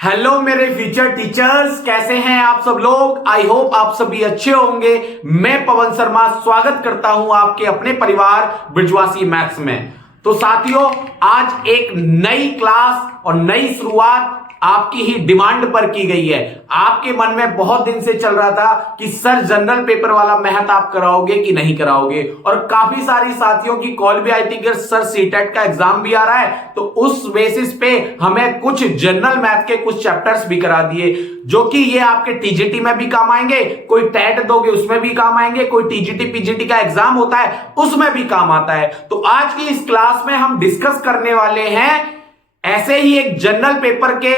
Hello मेरे future teachers, कैसे हैं आप सब लोग। आई होप आप सभी अच्छे होंगे। मैं पवन शर्मा स्वागत करता हूं आपके अपने परिवार बृजवासी मैथ्स में। तो साथियों, आज एक नई क्लास और नई शुरुआत आपकी ही डिमांड पर की गई है। आपके मन में बहुत दिन से चल रहा था कि सर जनरल पेपर वाला मैथ आप कराओगे कि नहीं कराओगे, और काफी सारी साथियों की कॉल भी आई थी कि सर सीटेट का एग्जाम भी आ रहा है, तो उस बेसिस पे हमें कुछ जनरल मैथ के कुछ चैप्टर्स भी करा दिए, जो कि ये आपके टीजीटी में भी काम आएंगे। कोई टेट दोगे उसमें भी काम आएंगे, कोई टीजीटी पीजीटी का एग्जाम होता है उसमें भी काम आता है। तो आज की इस क्लास में हम डिस्कस करने वाले हैं ऐसे ही एक जनरल पेपर के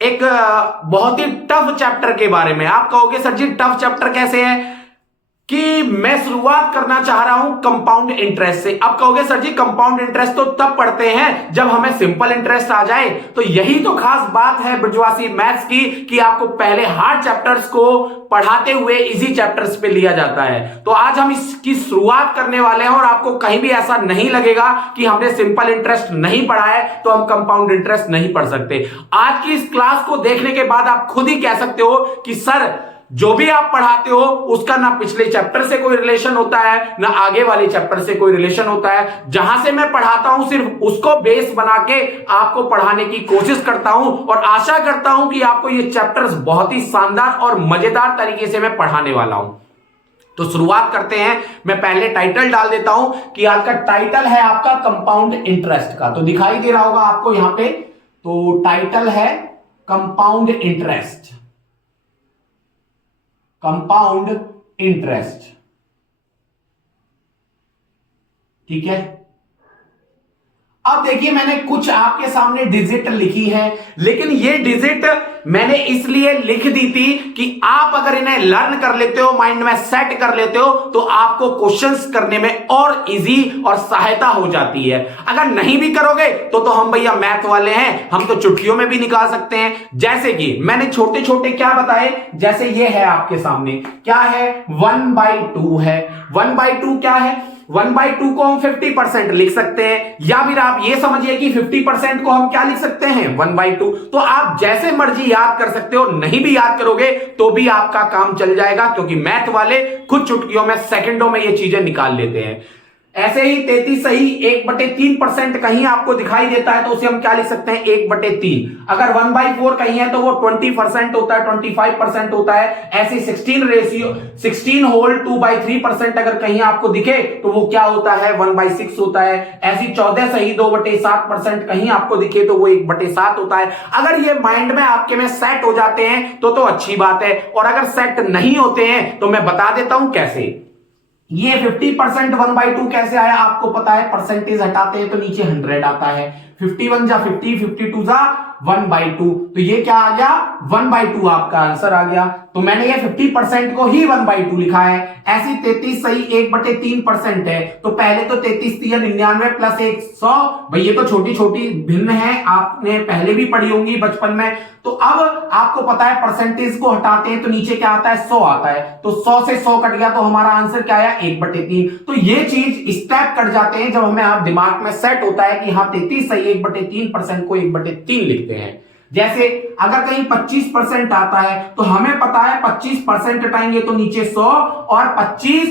एक बहुत ही टफ चैप्टर के बारे में। आप कहोगे सर जी टफ चैप्टर कैसे है, कि मैं शुरुआत करना चाह रहा हूं कंपाउंड इंटरेस्ट से। अब कहोगे सर जी कंपाउंड इंटरेस्ट तो तब पढ़ते हैं जब हमें सिंपल इंटरेस्ट आ जाए। तो यही तो खास बात है बृजवासी मैथ्स की, कि आपको पहले हार्ड चैप्टर्स को पढ़ाते हुए इजी चैप्टर्स पे लिया जाता है। तो आज हम इसकी शुरुआत करने वाले हैं, और आपको कहीं भी ऐसा नहीं लगेगा कि हमने सिंपल इंटरेस्ट नहीं पढ़ा है तो हम कंपाउंड इंटरेस्ट नहीं पढ़ सकते। आज की इस क्लास को देखने के बाद आप खुद ही कह सकते हो कि सर जो भी आप पढ़ाते हो उसका ना पिछले चैप्टर से कोई रिलेशन होता है, ना आगे वाले चैप्टर से कोई रिलेशन होता है। जहां से मैं पढ़ाता हूं सिर्फ उसको बेस बना के आपको पढ़ाने की कोशिश करता हूं, और आशा करता हूं कि आपको ये चैप्टर्स बहुत ही शानदार और मजेदार तरीके से मैं पढ़ाने वाला हूं। तो शुरुआत करते हैं। मैं पहले टाइटल डाल देता हूं कि आज का टाइटल है आपका कंपाउंड इंटरेस्ट का। तो दिखाई दे रहा होगा आपको यहां पे, तो टाइटल है कंपाउंड इंटरेस्ट, कंपाउंड इंटरेस्ट। ठीक है, अब देखिए मैंने कुछ आपके सामने डिजिट लिखी है, लेकिन ये डिजिट मैंने इसलिए लिख दी थी कि आप अगर इन्हें लर्न कर लेते हो, माइंड में सेट कर लेते हो, तो आपको क्वेश्चंस करने में और इजी और सहायता हो जाती है। अगर नहीं भी करोगे तो हम भैया मैथ वाले हैं, हम तो चुटकियों में भी निकाल सकते हैं। जैसे कि मैंने छोटे छोटे क्या बताए, जैसे ये है आपके सामने, क्या है 1/2 है। 1/2 क्या है, 1/2 को हम 50% लिख सकते हैं, या फिर आप ये समझिए कि 50% को हम क्या लिख सकते हैं 1/2। तो आप जैसे मर्जी याद कर सकते हो, नहीं भी याद करोगे तो भी आपका काम चल जाएगा, क्योंकि मैथ वाले खुद चुटकियों में सेकंडों में ये चीजें निकाल लेते हैं। ऐसे ही 33 सही 1/3% कहीं आपको दिखाई देता है तो उसे हम क्या लिख सकते हैं 1/3। अगर 1/4 कहीं है तो वो 20% होता है, 25% होता है। ऐसे 16 होल 2/3% अगर कहीं आपको दिखे तो वो क्या होता है 1/6 होता है। ऐसी 14 सही 2/7% कहीं आपको दिखे तो वो 1/7 होता है। अगर ये माइंड में आपके में सेट हो जाते हैं तो अच्छी बात है, और अगर सेट नहीं होते हैं तो मैं बता देता हूं कैसे। ये 50% 1/2 कैसे आया आपको पता है, परसेंटेज हटाते हैं तो नीचे 100 आता है। 51 जा 50, 52 जा 1/2, तो ये क्या आ गया 1/2 आपका आंसर आ गया। तो मैंने ये 50% को ही 1/2 लिखा है। ऐसी 33 सही 1/3% है, तो पहले तो 33 99 प्लस 1 100। भाई ये तो छोटी छोटी भिन्न है, आपने पहले भी पढ़ी होंगी बचपन में। तो अब आपको पता है परसेंटेज को हटाते हैं तो नीचे क्या आता है 100 आता है, तो 100 से 100 कट गया तो हमारा आंसर क्या आया 1/3। तो ये चीज स्टेप कट जाते हैं जब हमें आप दिमाग में सेट होता है कि हाँ 33 सही 1/3% को 1/3 लिखते हैं। जैसे अगर कहीं 25% आता है तो हमें पता है 25% हटाएंगे तो नीचे 100, और 25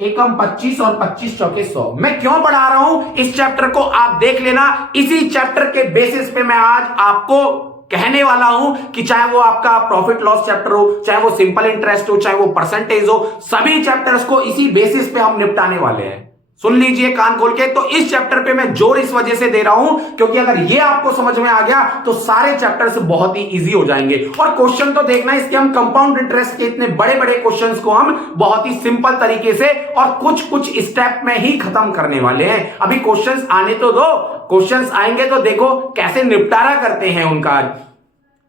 एकम 25 और 25 चौके 100। मैं क्यों पढ़ा रहा हूं इस चैप्टर को आप देख लेना। इसी चैप्टर के बेसिस पे मैं आज आपको कहने वाला हूं कि चाहे वो आपका प्रॉफिट लॉस चैप्टर हो, चाहे वो सिंपल इंटरेस्ट हो, चाहे वो परसेंटेज हो, सभी चैप्टर्स को इसी बेसिस पे हम निपटाने वाले हैं। सुन लीजिए कान खोल के। तो इस चैप्टर पे मैं जोर इस वजह से दे रहा हूं क्योंकि अगर ये आपको समझ में आ गया तो सारे चैप्टर्स बहुत ही इजी हो जाएंगे। और क्वेश्चन तो देखना, इसके हम कंपाउंड इंटरेस्ट के इतने बड़े बड़े क्वेश्चंस को हम बहुत ही सिंपल तरीके से और कुछ स्टेप में ही खत्म करने वाले हैं। अभी क्वेश्चंस आने तो दो, क्वेश्चंस आएंगे तो देखो कैसे निपटारा करते हैं उनका।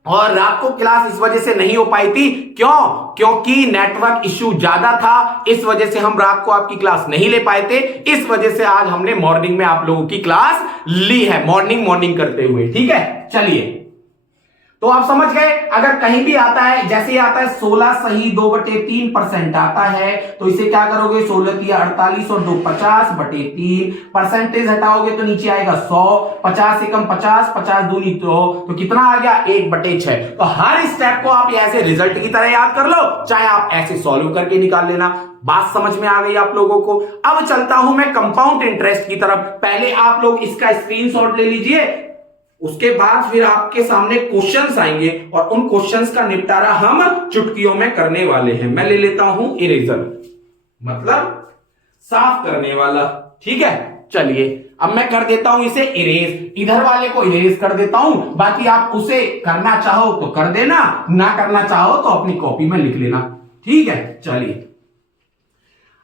और रात को क्लास इस वजह से नहीं हो पाई थी, क्यों? क्योंकि नेटवर्क इश्यू ज्यादा था, इस वजह से हम रात को आपकी क्लास नहीं ले पाए थे। इस वजह से आज हमने मॉर्निंग में आप लोगों की क्लास ली है, मॉर्निंग करते हुए। ठीक है, चलिए तो आप समझ गए, अगर कहीं भी आता है, जैसे ही आता है 16 सही 2/3% आता है, तो इसे क्या करोगे, 16 3 48 और 2 50/3, परसेंटेज हटाओगे तो नीचे आएगा 100, 50 से कम 50, 50 दूनी तो कितना आ गया 1/6। तो हर स्टेप को आप ऐसे रिजल्ट की तरह याद कर लो, चाहे आप ऐसे सॉल्व करके निकाल लेना। बात समझ में आ गई आप लोगों को। अब चलता हूं मैं कंपाउंड इंटरेस्ट की तरफ। पहले आप लोग इसका स्क्रीनशॉट ले लीजिए, उसके बाद फिर आपके सामने क्वेश्चंस आएंगे और उन क्वेश्चंस का निपटारा हम चुटकियों में करने वाले हैं। मैं ले लेता हूं इरेजर, मतलब साफ करने वाला, ठीक है। चलिए अब मैं कर देता हूं इसे इरेज, इधर वाले को इरेज कर देता हूं, बाकी आप उसे करना चाहो तो कर देना, ना करना चाहो तो अपनी कॉपी में लिख लेना, ठीक है। चलिए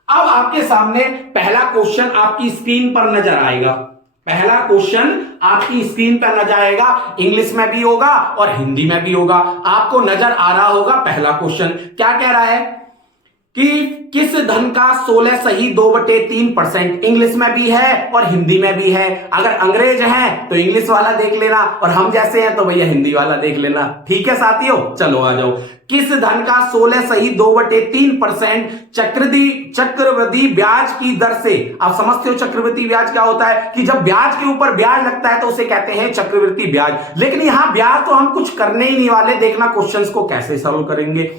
अब आपके सामने पहला क्वेश्चन आपकी स्क्रीन पर नजर आएगा। पहला क्वेश्चन आपकी स्क्रीन पर नजर आएगा, इंग्लिश में भी होगा और हिंदी में भी होगा। आपको नजर आ रहा होगा पहला क्वेश्चन क्या कह रहा है कि किस धन का 16 सही 2/3%, इंग्लिश में भी है और हिंदी में भी है। अगर अंग्रेज हैं तो इंग्लिश वाला देख लेना और हम जैसे हैं तो भैया हिंदी वाला देख लेना, ठीक है साथियों। चलो आ जाओ। किस धन का 16 सही 2/3% चक्रवृद्धि ब्याज की दर से, आप समझते हो चक्रवृद्धि ब्याज क्या होता है, कि जब ब्याज के ऊपर ब्याज लगता है तो उसे कहते हैं चक्रवृद्धि ब्याज। लेकिन यहां ब्याज तो हम कुछ करने ही नहीं वाले, देखना क्वेश्चंस को कैसे सॉल्व करेंगे।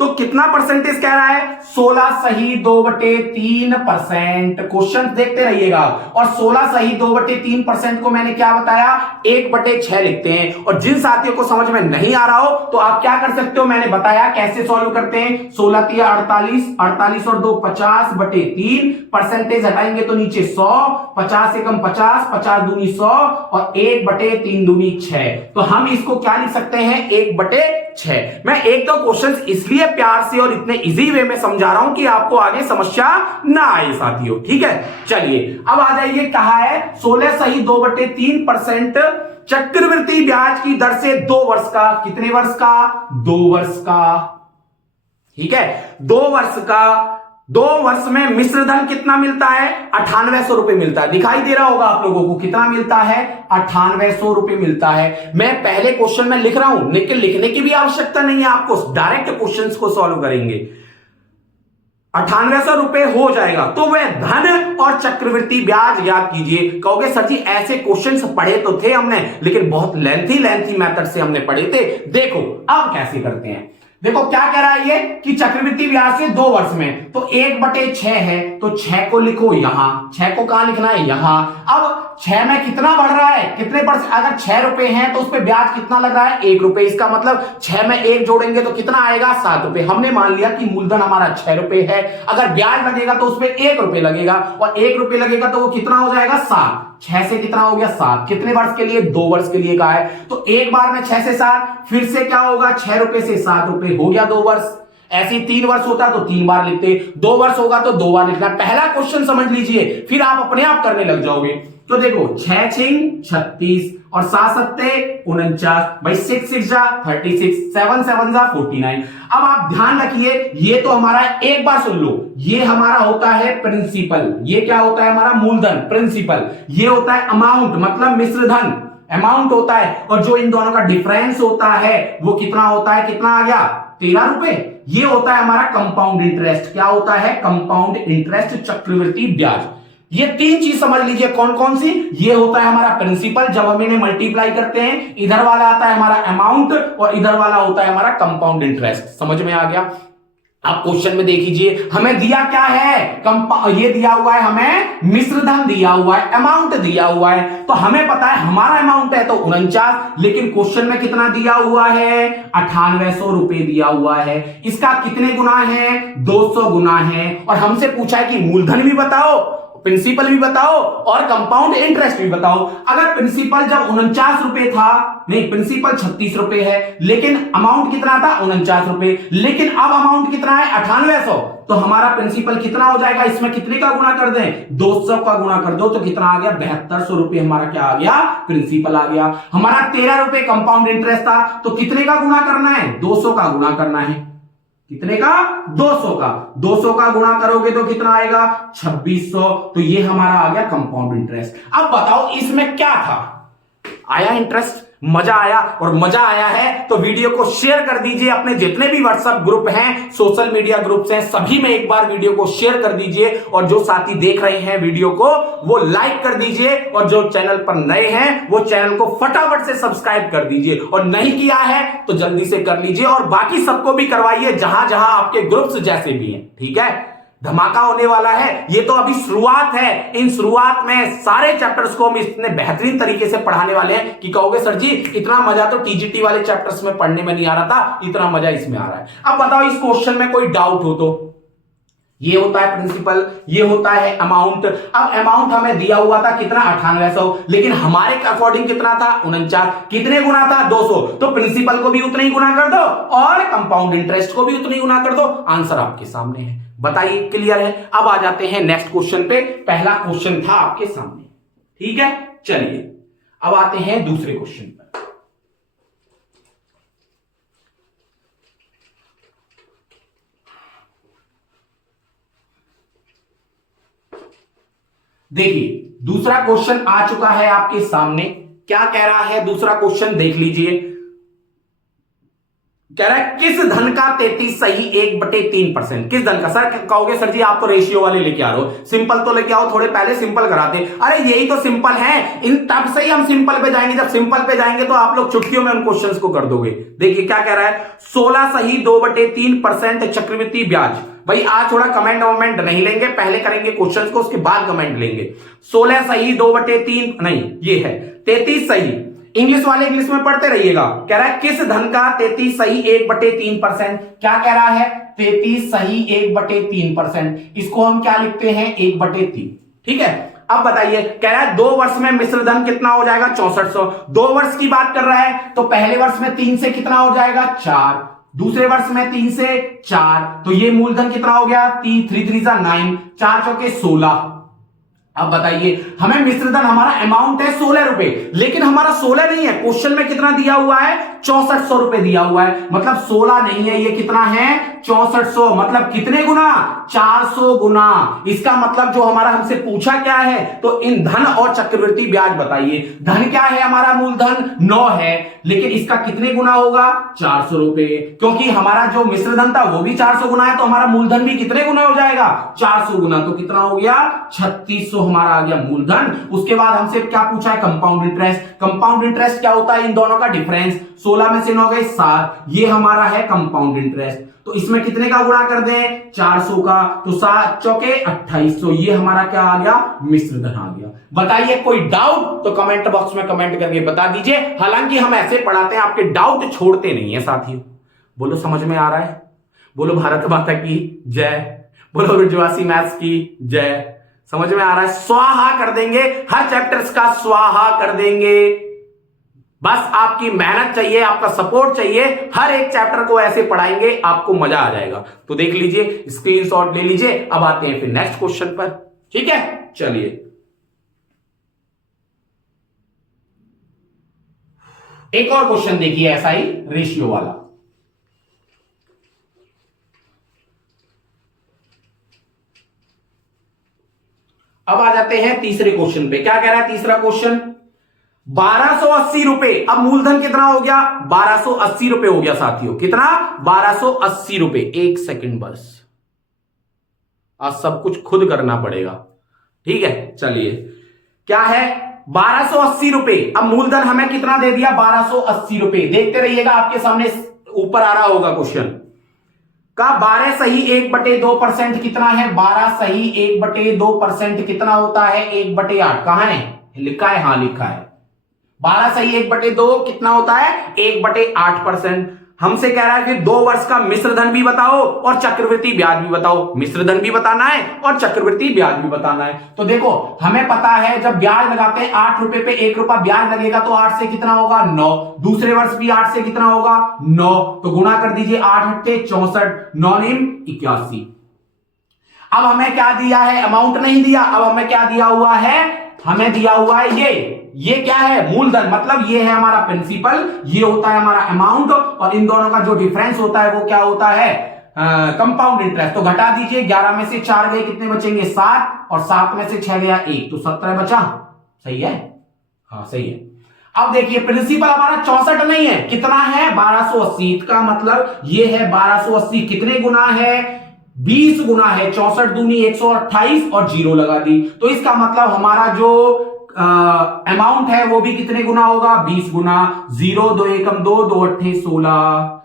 तो कितना परसेंटेज कह रहा है, 16 सही 2/3%। क्वेश्चन देखते रहिएगा। और 16 सही 2/3% को मैंने क्या बताया, 1/6 लिखते हैं। और जिन साथियों को समझ में नहीं आ रहा हो तो आप क्या कर सकते हो, मैंने बताया कैसे सॉल्व करते हैं। 16 3 48, 48 और 2 50/3, परसेंटेज हटाएंगे तो नीचे 100, 50 से कम 50, 50 दूनी 100 और 1/3 दूनी 6। तो हम इसको क्या लिख सकते हैं, 1/6। मैं एक दो क्वेश्चन इसलिए प्यार से और इतने इजी वे में समझा रहा हूं कि आपको आगे समस्या ना आए साथियों, ठीक है। चलिए अब आ जाइए, कहा है 16 सही 2/3% चक्रवृद्धि ब्याज की दर से 2 वर्ष का, कितने वर्ष का, 2 वर्ष का, ठीक है। 2 वर्ष का, 2 वर्ष में मिश्र धन कितना मिलता है, 9800 रुपए मिलता है। दिखाई दे रहा होगा आप लोगों को कितना मिलता है, 9800 रुपए मिलता है। मैं पहले क्वेश्चन में लिख रहा हूं, लेकिन लिखने की भी आवश्यकता नहीं है, आपको डायरेक्ट क्वेश्चंस को सॉल्व करेंगे। 9800 रुपए हो जाएगा तो वह धन और चक्रवृद्धि ब्याज याद कीजिए। कहोगे सर जी ऐसे क्वेश्चंस पढ़े तो थे हमने, लेकिन बहुत लेंथी मेथड से हमने पढ़े थे। देखो अब कैसे करते हैं, देखो क्या कह रहा है ये कि चक्रवृद्धि ब्याज से 2 वर्ष में, तो 1/6 है, तो 6 को लिखो यहां, 6 को कहां लिखना है, यहां। अब 6 में कितना बढ़ रहा है, कितने परसेंट, अगर 6 रुपए हैं तो उस पर ब्याज कितना लग रहा है, 1 रुपए। इसका मतलब 6 में 1 जोड़ेंगे तो कितना आएगा, 7 रुपए। हमने मान लिया कि मूलधन हमारा 6 रुपए है, अगर ब्याज लगेगा तो उस पर 1 रुपए लगेगा, और 1 रुपए लगेगा तो वो कितना हो जाएगा, 7। 6 से कितना हो गया, 7। कितने वर्ष के लिए, 2 वर्ष के लिए कहा है। तो एक बार में 6 से 7, फिर से क्या होगा, 6 रुपए से 7 रुपए हो गया 2 वर्ष। ऐसे 3 वर्ष होता तो 3 बार लिखते, 2 वर्ष होगा तो 2 बार लिखना। पहला क्वेश्चन समझ लीजिए, फिर आप अपने आप करने लग जाओगे। तो देखो 6 6 36 और 7 7 49, भाई 6 6 जा 36, 7 7 जा 49। अब आप ध्यान रखिए, ये तो हमारा, एक बार सुन लो, ये हमारा होता है प्रिंसिपल, ये क्या होता है हमारा, मूलधन प्रिंसिपल। ये होता है अमाउंट, मतलब मिश्र धन अमाउंट होता है, और जो इन दोनों का डिफरेंस होता है वो कितना होता है, कितना आ गया, 13 रुपए। ये होता है हमारा कंपाउंड इंटरेस्ट। क्या होता है, कंपाउंड इंटरेस्ट, चक्रवृद्धि ब्याज। ये 3 चीज समझ लीजिए, कौन कौन सी। ये होता है हमारा प्रिंसिपल, जब हम इन्हें मल्टीप्लाई करते हैं, इधर वाला आता है हमारा अमाउंट और इधर वाला होता है हमारा कंपाउंड इंटरेस्ट। समझ में आ गया। आप क्वेश्चन में देखिए, हमें दिया क्या है, ये दिया हुआ है, हमें मिश्र धन दिया हुआ है, अमाउंट दिया हुआ है। तो हमें पता है हमारा अमाउंट है तो 49, लेकिन क्वेश्चन में कितना दिया हुआ है, 9800 रुपए दिया हुआ है। इसका कितने गुना है, 200 गुना है। और हमसे पूछा है कि मूलधन भी बताओ, प्रिंसिपल भी बताओ और कंपाउंड इंटरेस्ट भी बताओ। अगर प्रिंसिपल जब 49 रुपए था, नहीं प्रिंसिपल 36 रुपए है, लेकिन अमाउंट कितना था, 49 रुपए, लेकिन अब अमाउंट कितना है, 9800, तो हमारा प्रिंसिपल कितना हो जाएगा, इसमें कितने का गुना कर दें, 200 का गुना कर दो, तो कितना आ गया, 7200 रुपए हमारा क्या आ गया, प्रिंसिपल आ गया। हमारा 13 रुपए कंपाउंड इंटरेस्ट था, तो कितने का गुना करना है, 200 का गुना करना है। कितने का, 200 का। 200 का गुणा करोगे तो कितना आएगा, 2600। तो ये हमारा आ गया कंपाउंड इंटरेस्ट। अब बताओ इसमें क्या था, आया इंटरेस्ट। मजा आया, और मजा आया है तो वीडियो को शेयर कर दीजिए अपने जितने भी व्हाट्सएप ग्रुप हैं, सोशल मीडिया ग्रुप्स हैं, सभी में एक बार वीडियो को शेयर कर दीजिए। और जो साथी देख रहे हैं वीडियो को वो लाइक कर दीजिए, और जो चैनल पर नए हैं वो चैनल को फटाफट से सब्सक्राइब कर दीजिए, और नहीं किया है तो जल्दी से कर लीजिए, और बाकी सबको भी करवाइए जहां जहां आपके ग्रुप्स जैसे भी हैं। ठीक है, धमाका होने वाला है। ये तो अभी शुरुआत है, इन शुरुआत में सारे चैप्टर्स को हम इतने बेहतरीन तरीके से पढ़ाने वाले हैं कि कहोगे सर जी इतना मजा तो टीजीटी वाले चैप्टर्स में पढ़ने में नहीं आ रहा था, इतना मजा इसमें आ रहा है। अब बताओ इस क्वेश्चन में कोई डाउट हो तो। ये होता है प्रिंसिपल, ये होता है अमाउंट। अब अमाउंट हमें दिया हुआ था कितना 9800, लेकिन हमारे अकॉर्डिंग कितना था 49, कितने गुना था 200, तो प्रिंसिपल को भी उतना ही गुना कर दो और कंपाउंड इंटरेस्ट को भी उतना ही गुना कर दो, आंसर आपके सामने है। बताइए क्लियर है। अब आ जाते हैं नेक्स्ट क्वेश्चन पे। पहला क्वेश्चन था आपके सामने, ठीक है, चलिए अब आते हैं दूसरे क्वेश्चन पर। देखिए दूसरा क्वेश्चन आ चुका है आपके सामने। क्या कह रहा है दूसरा क्वेश्चन, देख लीजिए। कह रहा है किस धन का 33 सही 1/3%। किस धन का? सर कहोगे सर जी आप तो रेशियो वाले लेके आ रहे हो, सिंपल तो लेके आओ, थोड़े पहले सिंपल कराते। अरे यही तो सिंपल है, इन तब से ही हम सिंपल पे जाएंगे। जब सिंपल पे जाएंगे तो आप लोग चुटकियों में उन क्वेश्चंस को कर दोगे। देखिए क्या कह रहा है, 16 सही 2/3% चक्रवृद्धि ब्याज। भाई आज थोड़ा कमेंट वमेंट नहीं लेंगे, पहले करेंगे क्वेश्चंस को, उसके बाद कमेंट लेंगे। 16 सही 2/3 नहीं, ये है 33 सही। इंग्लिश वाले इंग्लिश में पढ़ते रहिएगा। कह रहा है किस धन का 33 सही 1/3%। क्या कह रहा है, 33 सही 1/3%। इसको हम क्या लिखते हैं 1/3। ठीक है, अब बताइए, कह रहा है 2 वर्ष में मिश्र धन कितना हो जाएगा 6400। 2 वर्ष की बात कर रहा है तो पहले वर्ष में 3 से कितना हो जाएगा 4, दूसरे वर्ष में 3 से 4, तो ये मूलधन कितना हो गया 3 3 9, 4 चौके 16। अब बताइए हमें मिश्रधन, हमारा अमाउंट है 16 रुपए, लेकिन हमारा 16 नहीं है, क्वेश्चन में कितना दिया हुआ है 6400 रुपए दिया हुआ है। मतलब 16 नहीं है, ये कितना है 6400। मतलब कितने गुना 400 गुना। इसका मतलब जो हमारा हमसे पूछा क्या है, तो इन धन और चक्रवृद्धि ब्याज बताइए। धन क्या है हमारा, मूलधन 9 है, लेकिन इसका कितने गुना होगा 400 रुपए, क्योंकि हमारा जो मिश्रधन था वो भी 400 गुना है, तो हमारा मूलधन भी कितने गुना हो जाएगा 400 गुना। तो कितना हो गया 3600 हमारा आ गया मूलधन। उसके बाद हमसे क्या पूछा है, कंपाउंड इंटरेस्ट। कंपाउंड इंटरेस्ट क्या होता है, इन दोनों का डिफरेंस। 16 में से 9 गए 7, ये हमारा है कंपाउंड इंटरेस्ट। तो इसमें कितने का गुणा कर दें 400 का, तो 7 चौके 2800, ये हमारा क्या आ गया मिश्रधन आ गया। बताइए कोई डाउट तो कमेंट बॉक्स में कमेंट करके बता दीजिए। हालांकि हम ऐसे पढ़ाते हैं, आपके डाउट छोड़ते नहीं है साथियों। बोलो समझ में आ रहा है, बोलो भारत माता की जय, बोलो ब्रजवासी मैथ्स की जय। समझ में आ रहा है, स्वाहा कर देंगे, हर चैप्टर्स का स्वाहा कर देंगे। बस आपकी मेहनत चाहिए, आपका सपोर्ट चाहिए, हर एक चैप्टर को ऐसे पढ़ाएंगे, आपको मजा आ जाएगा। तो देख लीजिए, स्क्रीनशॉट ले लीजिए। अब आते हैं फिर नेक्स्ट क्वेश्चन पर, ठीक है, चलिए। एक और क्वेश्चन देखिए ऐसा ही रेशियो वाला। अब आ जाते हैं तीसरे क्वेश्चन पे। क्या कह रहा है तीसरा क्वेश्चन, 1280 रुपए। अब मूलधन कितना हो गया 1280 रुपए हो गया साथियों। कितना 1280 रुपए। एक सेकंड बस, आज सब कुछ खुद करना पड़ेगा, ठीक है। चलिए क्या है 1280 रुपए। अब मूलधन हमें कितना दे दिया 1280 रुपए। देखते रहिएगा, आपके सामने ऊपर आ रहा होगा क्वेश्चन का। 12 सही 1/2% कितना है, 12 सही 1/2% कितना होता है 1/8। कहां है लिखा है, हाँ लिखा है। 12 सही 1/2 कितना होता है 1/8%। हमसे कह रहा है कि 2 वर्ष का मिश्रधन भी बताओ और चक्रवृद्धि ब्याज भी बताओ। मिश्रधन भी बताना है और चक्रवृद्धि ब्याज भी बताना है। तो देखो हमें पता है जब ब्याज लगाते हैं 8 रुपए पे 1 रुपया ब्याज लगेगा, तो 8 से कितना होगा 9। दूसरे वर्ष भी 8 से कितना होगा 9, तो गुणा कर दीजिए 8 8 64, 9 9 81। अब हमें क्या दिया है, अमाउंट नहीं दिया। अब हमें क्या दिया हुआ है, हमें दिया हुआ है ये क्या है मूलधन, मतलब ये है हमारा प्रिंसिपल, ये होता है हमारा अमाउंट, और इन दोनों का जो डिफरेंस होता है वो क्या होता है कंपाउंड इंटरेस्ट। तो घटा दीजिए, 11 में से 4 गए, कितने बचेंगे 7, और 7 में से 6 गया 1, तो 17 बचा। सही है, हाँ सही है। अब देखिए प्रिंसिपल हमारा 64 नहीं है, कितना है 1280, का मतलब ये है 1280 कितने गुना है 20 गुना है, 64 दूनी 128 और जीरो लगा दी, तो इसका मतलब हमारा जो अमाउंट है वो भी कितने गुना होगा 20 गुना, 0 2 एकम 2 2 अट्ठे 16,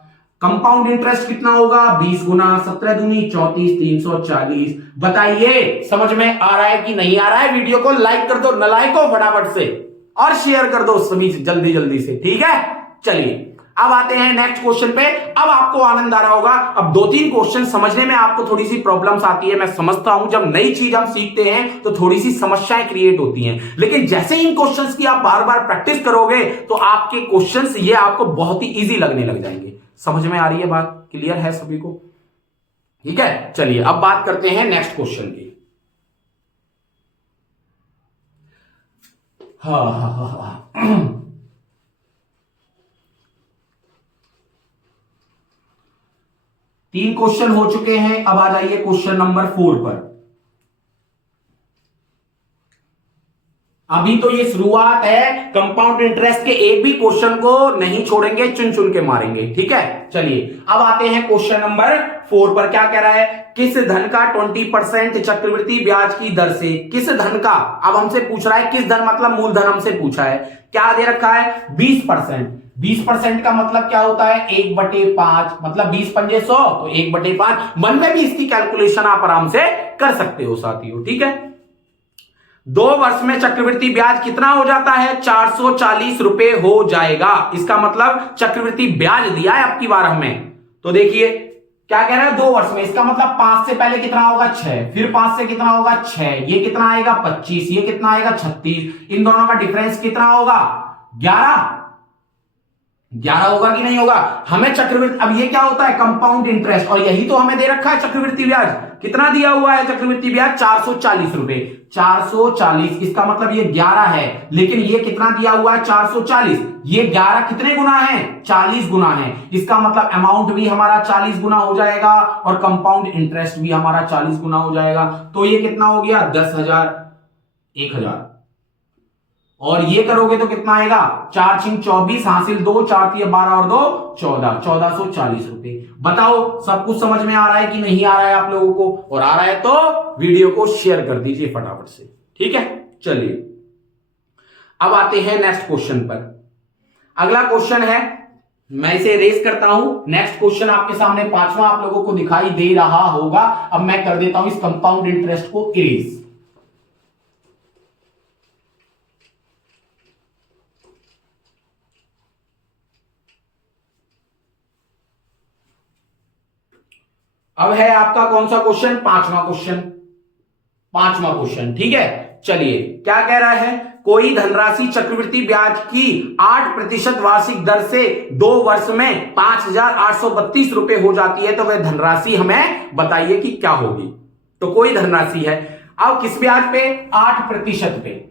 कंपाउंड इंटरेस्ट कितना होगा 20 गुना, 17 दूनी 34 340। बताइए समझ में आ रहा है कि नहीं आ रहा है? वीडियो को लाइक कर दो नलायकों फटाफट से और शेयर कर दो सभी जल्दी जल्दी से, ठीक है। चलिए अब आते हैं नेक्स्ट क्वेश्चन पे। अब आपको आनंद आ रहा होगा, अब 2-3 क्वेश्चन समझने में आपको थोड़ी सी प्रॉब्लम्स आती है, मैं समझता हूं, जब नई चीज हम सीखते हैं तो थोड़ी सी समस्याएं क्रिएट होती हैं, लेकिन जैसे इन क्वेश्चंस की आप बार बार प्रैक्टिस करोगे तो आपके क्वेश्चंस ये आपको बहुत ही इजी लगने लग जाएंगे। समझ में आ रही है बात? क्लियर है सभी को? ठीक है, चलिए अब बात करते हैं नेक्स्ट क्वेश्चन की। हाँ। 3 क्वेश्चन हो चुके हैं, अब आ जाइए क्वेश्चन नंबर 4 पर। अभी तो ये शुरुआत है, कंपाउंड इंटरेस्ट के एक भी क्वेश्चन को नहीं छोड़ेंगे, चुन चुन के मारेंगे, ठीक है। चलिए अब आते हैं क्वेश्चन नंबर 4 पर। क्या कह रहा है? किस धन का 20% चक्रवृद्धि ब्याज की दर से, किस धन का, अब हमसे पूछ रहा है किस धन, मतलब मूलधन हमसे पूछा है, क्या दे रखा है 20%। 20% का मतलब क्या होता है 1/5, मतलब 20 पंजे 100, तो 1/5। मन में भी इसकी कैलकुलेशन आप आराम से कर सकते हो साथियों, ठीक है। 2 वर्ष में चक्रवृद्धि ब्याज कितना हो जाता है 440 रुपए हो जाएगा। इसका मतलब चक्रवृद्धि ब्याज दिया है अब की बार हमें, तो देखिए क्या कह रहा है 2 वर्ष में, इसका मतलब 5 से पहले कितना होगा 6, फिर 5 से कितना होगा 6, ये कितना आएगा 25, ये कितना आएगा 36, इन दोनों का डिफरेंस कितना होगा 11 होगा कि नहीं होगा? हमें चक्रवृद्धि, अब ये क्या होता है कंपाउंड इंटरेस्ट, और यही तो हमें दे रखा है चक्रवृद्धि ब्याज। कितना दिया हुआ है चक्रवृद्धि ब्याज 440 रुपए, 440, इसका मतलब ये 11 है, लेकिन ये कितना दिया हुआ है 440, ये 11 कितने गुना है 40 गुना है, इसका मतलब अमाउंट भी हमारा 40 गुना हो जाएगा और कंपाउंड इंटरेस्ट भी हमारा 40 गुना हो जाएगा। तो ये कितना हो गया 10,000, 1,000, और ये करोगे तो कितना आएगा 4 6 24 हासिल 2, 4 3 12 और 2 14, 1440 रुपए। बताओ सब कुछ समझ में आ रहा है कि नहीं आ रहा है आप लोगों को? और आ रहा है तो वीडियो को शेयर कर दीजिए फटाफट से, ठीक है। चलिए अब आते हैं नेक्स्ट क्वेश्चन पर। अगला क्वेश्चन है, मैं इसे रेस करता हूं, नेक्स्ट क्वेश्चन आपके सामने 5वां आप लोगों को दिखाई दे रहा होगा। अब मैं कर देता हूं इस कंपाउंड इंटरेस्ट को इरेज। अब है आपका कौन सा क्वेश्चन 5वां क्वेश्चन, ठीक है। चलिए क्या कह रहा है, कोई धनराशि चक्रवृद्धि ब्याज की 8% वार्षिक दर से 2 वर्ष में 5,832 रुपए हो जाती है, तो वह धनराशि हमें बताइए कि क्या होगी। तो कोई धनराशि है, अब किस ब्याज पे 8% पे,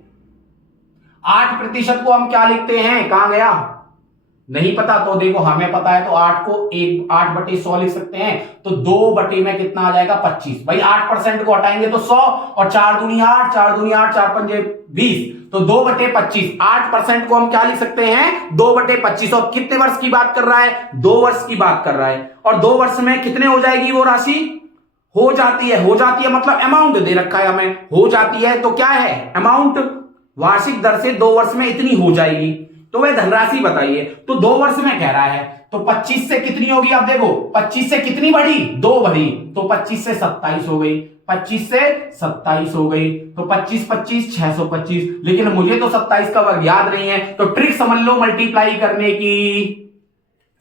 8% को हम क्या लिखते हैं, कहां गया, नहीं पता तो देखो हमें पता है, तो 8 को 8/100 लिख सकते हैं, तो 2 में कितना आ जाएगा 25। भाई 8% को हटाएंगे तो 100, और 4 दूनी 8, 4 दूनी 8, 4 पंजे 20, तो 2/25। 8% को हम क्या लिख सकते हैं 2/25, और कितने वर्ष की बात कर रहा है 2 वर्ष की बात कर रहा है, और 2 वर्ष में कितने हो जाएगी वो राशि, हो जाती है मतलब अमाउंट दे रखा है हमें, हो जाती है तो क्या है अमाउंट, वार्षिक दर से 2 वर्ष में इतनी हो जाएगी, तो वह धनराशि बताइए। तो 2 वर्ष में कह रहा है, तो 25 से कितनी होगी, आप देखो 25 से कितनी बढ़ी 2 बढ़ी, तो 25 से 27 हो गई, 25 से 27 हो गई, तो 25 25 625, लेकिन मुझे तो 27 का वर्ग याद नहीं है, तो ट्रिक समझ लो मल्टीप्लाई करने की,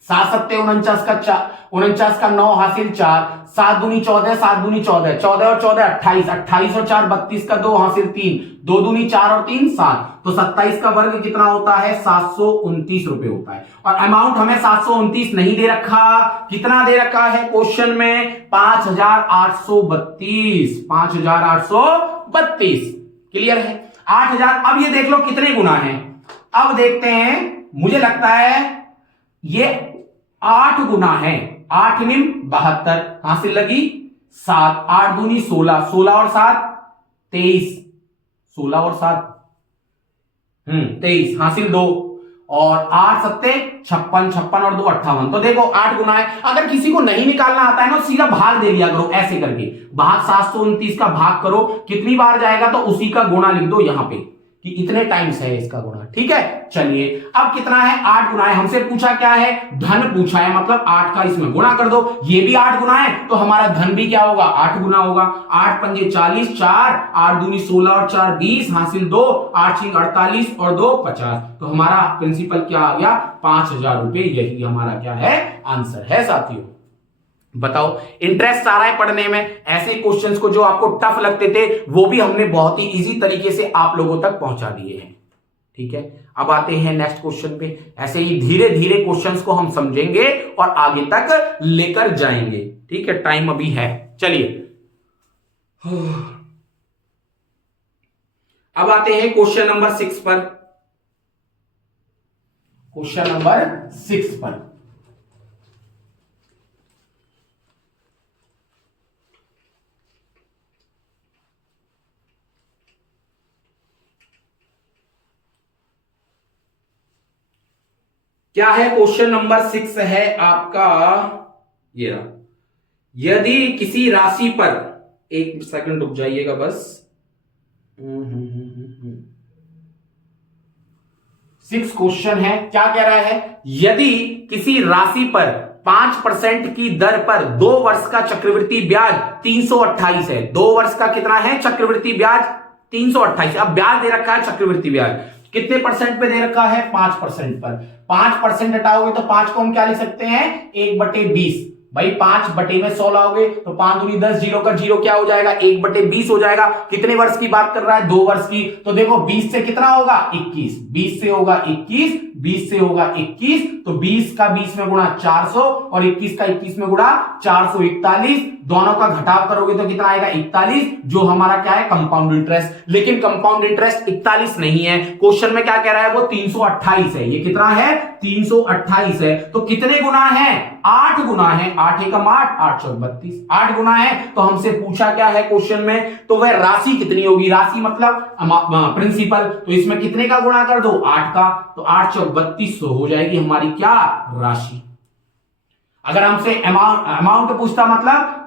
7 7 49 का 4, 49 का 9 हासिल 4, 7 दूनी 14, 7 दूनी 14, 14 और 14 28, 28 और 4 32 का 2 हासिल 3, 2 दूनी 4 और 3 7, तो 27 का वर्ग कितना होता है 729 रुपए होता है। और अमाउंट हमें 729 नहीं दे रखा, कितना दे रखा है क्वेश्चन में 5,832, 5,832। क्लियर है 8,000। अब ये देख लो कितने गुना है, अब देखते हैं, मुझे लगता है ये 8 गुना है, 8 निम 72 हासिल लगी 7, 8 दूनी 16, 16 और 7 23, 16 और 7 23 हासिल 2, और 8 सत्ते 56, 56 और 2 58। तो देखो 8 गुना है। अगर किसी को नहीं निकालना आता है ना, सीधा भाग दे लिया करो ऐसे करके, भाग 729 का भाग करो, कितनी बार जाएगा तो उसी का गुणा लिख दो यहां पे कि इतने टाइम्स है इसका गुणा। ठीक है, चलिए अब कितना है, 8 गुना है। हमसे पूछा क्या है, धन पूछा है, मतलब 8 का इसमें गुणा कर दो। ये भी 8 गुना है तो हमारा धन भी क्या होगा, 8 गुना होगा। 8 पंजे 40, 4 8 दूनी 16 और 4 20, हासिल 2, 8 6 48 और 2 50। तो हमारा प्रिंसिपल क्या आ गया, 5000 रुपए। यही हमारा क्या है, आंसर है साथियों। बताओ, इंटरेस्ट आ रहा है पढ़ने में? ऐसे क्वेश्चंस को जो आपको टफ लगते थे वो भी हमने बहुत ही इजी तरीके से आप लोगों तक पहुंचा दिए हैं। ठीक है, अब आते हैं नेक्स्ट क्वेश्चन पे। ऐसे ही धीरे धीरे क्वेश्चंस को हम समझेंगे और आगे तक लेकर जाएंगे। ठीक है, टाइम अभी है। चलिए अब आते हैं क्वेश्चन नंबर 6 पर। क्वेश्चन नंबर 6 पर क्या है, क्वेश्चन नंबर 6 है आपका ये रहा। यदि किसी राशि पर, एक सेकंड रुक जाइएगा बस। 6 क्वेश्चन है, क्या कह रहा है, यदि किसी राशि पर 5% की दर पर 2 वर्ष का चक्रवृद्धि ब्याज 328 है। 2 वर्ष का कितना है चक्रवृद्धि ब्याज, 328। अब ब्याज दे रखा है चक्रवृद्धि ब्याज कितने परसेंट पे दे रखा है, 5% पर। 5% हटाओगे तो 5 को हम क्या लिख सकते हैं, 1/20। भाई 5 बटे में 100 लाओगे तो 5 दूनी 10, जीरो का जीरो क्या हो जाएगा, 1/20 हो जाएगा। कितने वर्ष की बात कर रहा है, 2 वर्ष की। तो देखो 20 से कितना होगा, 21, 20 से होगा 21, 20 से होगा 21, तो 20 का 20 में गुणा 400 और 21 का 21 में गुणा 441। दोनों का घटाव करोगे तो कितना आएगा, 41, जो हमारा क्या है, कंपाउंड इंटरेस्ट। लेकिन कंपाउंड इंटरेस्ट 41 नहीं है, क्वेश्चन में क्या कह रहा है, वो 328 है। ये कितना है, 328 है। तो कितने गुना है, 8 गुना है। 8 एकम 8, 8 चौक 32, 8 गुना है। तो हमसे पूछा क्या है क्वेश्चन में, तो वह राशि कितनी होगी, राशि मतलब प्रिंसिपल। तो इसमें कितने का गुणा कर दो, 8 का, तो 8 चौक 32 हो जाएगी हमारी क्या, राशि। अगर हमसे अमाउंट पूछता, मतलब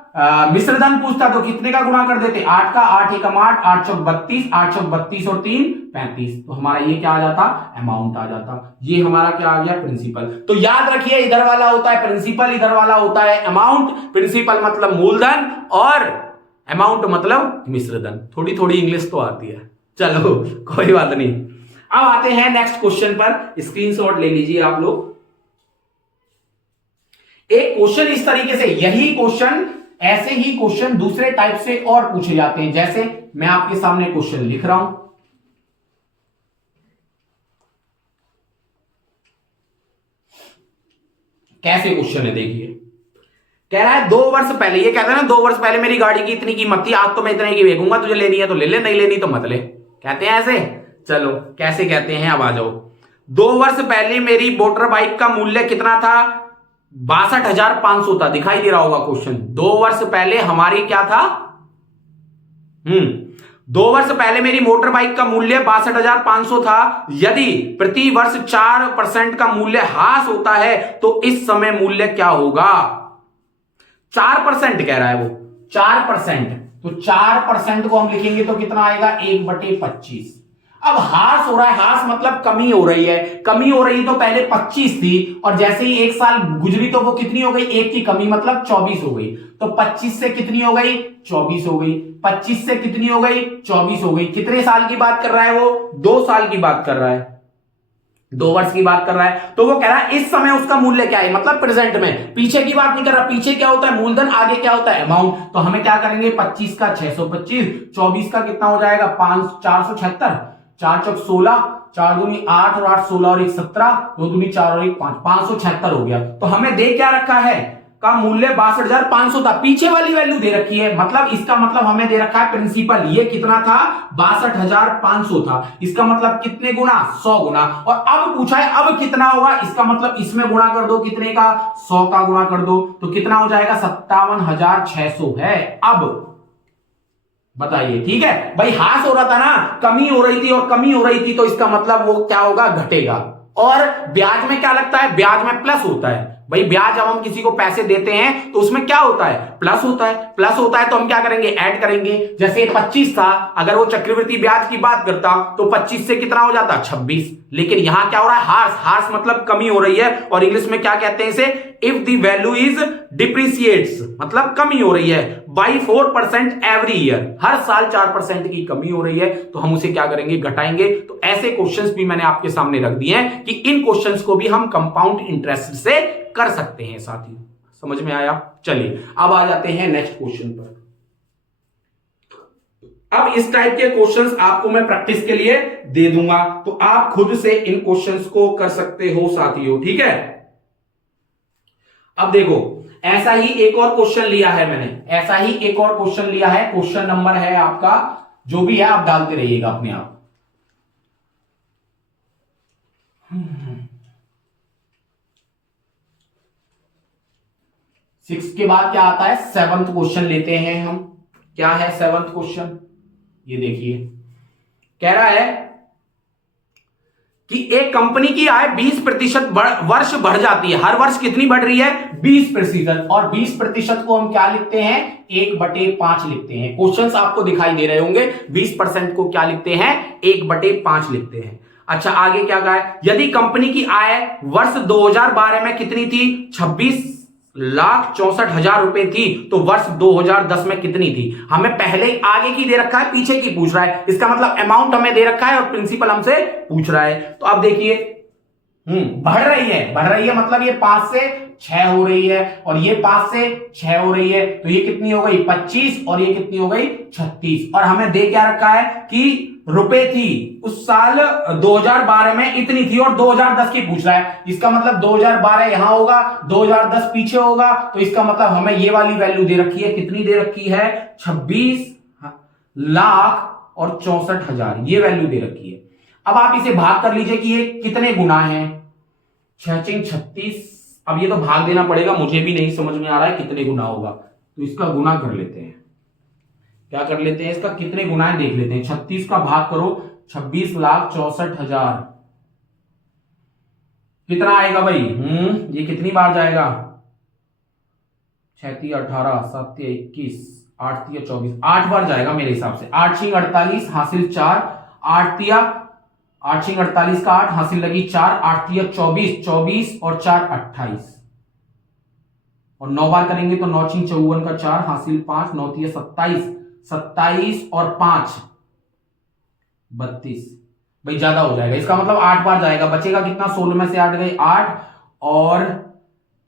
मिश्रधन पूछता, तो कितने का गुणा कर देते, 8 का। 8 एकम 8, 8 चौक 32, 8 चौक 32 और 3 35। तो हमारा ये क्या आ जाता, अमाउंट आ जाता। ये हमारा क्या आ गया, प्रिंसिपल। तो याद रखिए, इधर वाला होता है प्रिंसिपल, इधर वाला होता है अमाउंट। प्रिंसिपल मतलब मूलधन और अमाउंट मतलब मिश्रधन। थोड़ी थोड़ी इंग्लिश तो आती है, चलो कोई बात नहीं। अब आते हैं नेक्स्ट क्वेश्चन पर, स्क्रीनशॉट ले लीजिए आप लोग। एक क्वेश्चन इस तरीके से, यही क्वेश्चन, ऐसे ही क्वेश्चन दूसरे टाइप से और पूछे जाते हैं। जैसे मैं आपके सामने क्वेश्चन लिख रहा हूं, कैसे क्वेश्चन है देखिए। कह रहा है 2 वर्ष पहले, ये कहता है ना 2 वर्ष पहले मेरी गाड़ी की इतनी कीमत थी, आज तो मैं इतने की बेचूंगा, तुझे लेनी है तो ले ले, नहीं लेनी तो मत ले। कहते हैं ऐसे, चलो कैसे कहते हैं अब आ जाओ। 2 वर्ष पहले मेरी मोटर बाइक का मूल्य कितना था, 62,500 था। दिखाई दे रहा होगा क्वेश्चन। 2 वर्ष पहले हमारी क्या था, 2 वर्ष पहले मेरी मोटर बाइक का मूल्य 62,500 था। यदि प्रति वर्ष 4% का मूल्य ह्रास होता है तो इस समय मूल्य क्या होगा। 4% कह रहा है वो, 4%। तो 4% को हम लिखेंगे तो कितना आएगा, 1/25। अब ह्रास हो रहा है, ह्रास मतलब कमी हो रही है। कमी हो रही तो पहले 25 थी और जैसे ही 1 साल गुजरी तो वो कितनी हो गई, 1 की कमी मतलब 24 हो गई। तो 25 से कितनी हो गई, 24 हो गई। 25 से कितनी हो गई, 24 हो गई। कितने साल की बात कर रहा है वो, 2 साल की बात कर रहा है, 2 वर्ष की बात कर रहा है। तो वो कह रहा है इस समय उसका मूल्य क्या है, मतलब प्रेजेंट में, पीछे की बात नहीं कर रहा। पीछे क्या होता है, मूलधन, आगे क्या होता है, अमाउंट। तो हमें क्या करेंगे, 25 का 625, 24 का कितना हो जाएगा, 476, 4 चौक 16, 4 दूनी 8 और 8 16 और 1 17, 2 दूनी 4 और 1 5, 576 हो गया। तो हमें दे क्या रखा है, का मूल्य 62,500 था। पीछे वाली वैल्यू दे रखी है, मतलब इसका मतलब हमें दे रखा है प्रिंसिपल, ये कितना था, 62,500 था। इसका मतलब कितने गुना, 100 गुना। और अब पूछा है अब कितना होगा, इसका मतलब इसमें गुणा कर दो, कितने का, 100 का गुणा कर दो, तो कितना हो जाएगा, 57,600 है। अब बताइए, ठीक है भाई, ह्रास हो रहा था ना, कमी हो रही थी और कमी हो रही थी, तो इसका मतलब वो क्या होगा, घटेगा। और ब्याज में क्या लगता है, ब्याज में प्लस होता है। भाई ब्याज जब हम किसी को पैसे देते हैं तो उसमें क्या होता है, प्लस होता है। प्लस होता है तो हम क्या करेंगे, ऐड करेंगे। जैसे 25 था, अगर वो चक्रवृद्धि ब्याज की बात करता तो 25 से कितना हो जाता, 26। लेकिन यहां क्या हो रहा है, हार्स, हार्स मतलब कमी हो रही है, और इंग्लिश में क्या कहते हैं इसे, इफ द वैल्यू इज डिप्रिसिएट्स, मतलब कमी हो रही है बाई 4% एवरी ईयर, हर साल 4% की कमी हो रही है, तो हम उसे क्या करेंगे, घटाएंगे। तो ऐसे क्वेश्चंस भी मैंने आपके सामने रख दिए हैं कि इन क्वेश्चंस को भी हम कंपाउंड इंटरेस्ट से कर सकते हैं साथियों। समझ में आया? चलिए अब आ जाते हैं नेक्स्ट क्वेश्चन पर। अब इस टाइप के क्वेश्चंस आपको मैं प्रैक्टिस के लिए दे दूंगा, तो आप खुद से इन क्वेश्चंस को कर सकते हो साथियों, ठीक है। अब देखो, ऐसा ही एक और क्वेश्चन लिया है मैंने, ऐसा ही एक और क्वेश्चन लिया है। क्वेश्चन नंबर है आपका, जो भी है आप डालते रहिएगा अपने आप। 6 के बाद क्या आता है, 7th क्वेश्चन लेते हैं हम। क्या है 7th क्वेश्चन, ये देखिए, कह रहा है कि एक कंपनी की आय 20% वर्ष बढ़ जाती है। हर वर्ष कितनी बढ़ रही है, 20%। और 20% को हम क्या लिखते हैं, 1/5 लिखते हैं। क्वेश्चंस आपको दिखाई दे रहे होंगे, 20% को क्या लिखते हैं, 1/5 लिखते हैं। अच्छा आगे क्या कहा है, यदि कंपनी की आय वर्ष 2012 में कितनी थी, 26,64,000 रुपए थी, तो वर्ष 2010 में कितनी थी। हमें पहले ही आगे की दे रखा है, पीछे की पूछ रहा है, इसका मतलब अमाउंट हमें दे रखा है और प्रिंसिपल हमसे पूछ रहा है। तो अब देखिए, बढ़ रही है, बढ़ रही है मतलब ये 5 से 6 हो रही है, और ये 5 से 6 हो रही है, तो ये कितनी हो गई, 25, और ये कितनी हो गई, 36। और हमें दे क्या रखा है कि रुपए थी उस साल 2012 में इतनी थी, और 2010 की पूछ रहा है। इसका मतलब 2012 यहां होगा, 2010 पीछे होगा, तो इसका मतलब हमें ये वाली वैल्यू दे रखी है, कितनी दे रखी है, 26,64,000, ये वैल्यू दे रखी है। अब आप इसे भाग कर लीजिए कि ये कितने गुना है, 6×36। अब ये तो भाग देना पड़ेगा, मुझे भी नहीं समझ में आ रहा है कितने गुना होगा, तो इसका गुना कर लेते हैं। क्या कर लेते हैं, इसका कितने गुना है देख लेते हैं। 36 का भाग करो 26,64,000, कितना आएगा भाई, ये कितनी बार जाएगा, 6 18 7 21 8 24, 8 बार जाएगा मेरे हिसाब से। 8 × 48 हासिल 4, 8 × 48 का 8 हासिल लगी 4, 8 24, 24 और 4 28, और 9 बार करेंगे तो 9 × 54 का 4 हासिल 5, 9 27, 27 और 5 32। भाई ज्यादा हो जाएगा, इसका मतलब 8 बार जाएगा, बचेगा कितना, 16 में से 8 गए 8, और